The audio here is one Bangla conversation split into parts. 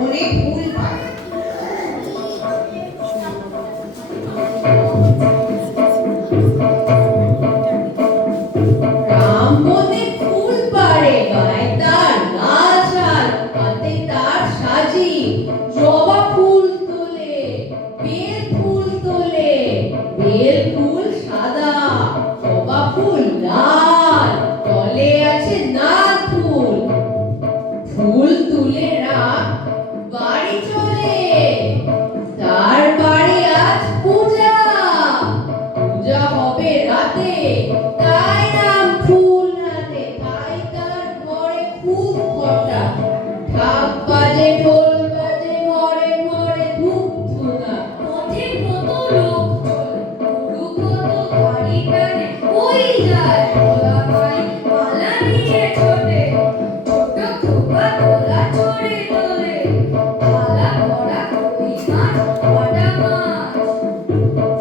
বনে ফুল পায়। রাম বনে ফুল পাড়ে, গায়ে তার লাল শাল, হাতে তার সাজি, জবা ফুল তোলে, বেল ফুল তোলে, বেল ফুল সাদা, জবা ফুল লাল, তলে আছে নাল ফুল। ফুল তুলে রাম বাড়ি চলে, তার বাড়ি আজ পূজা, পূজা হবে রাতে, তাই রাম ফুল হাতে, তাই তার ঘরে খুব ঘটা, ঢাক বাজে ঢোল বাজে, ঘরে ঘরে ধূপ ধুনা, পথে কত লোক চলে, গরু কত গাড়ি টানে, ওই যায় ভোলা ভাই মালা নিয়ে ছোটে, ছোট খোকা দোলা চড়ে দোলে, থালা ভরা কই মাছ কাটা মাছ,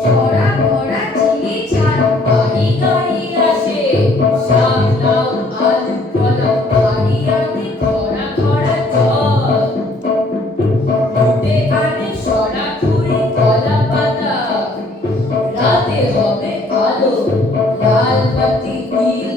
ছড়া ভরা চিনি চাল, গাড়ি গাড়ি আসে, শাক লাউ আলু কলা, গাড়ি আনে ভরা ভরা জল, ঘুটে আনে সরা খুঁড়ি কলা পাতা, রাতে হবে আলো, লাল বাতি নীল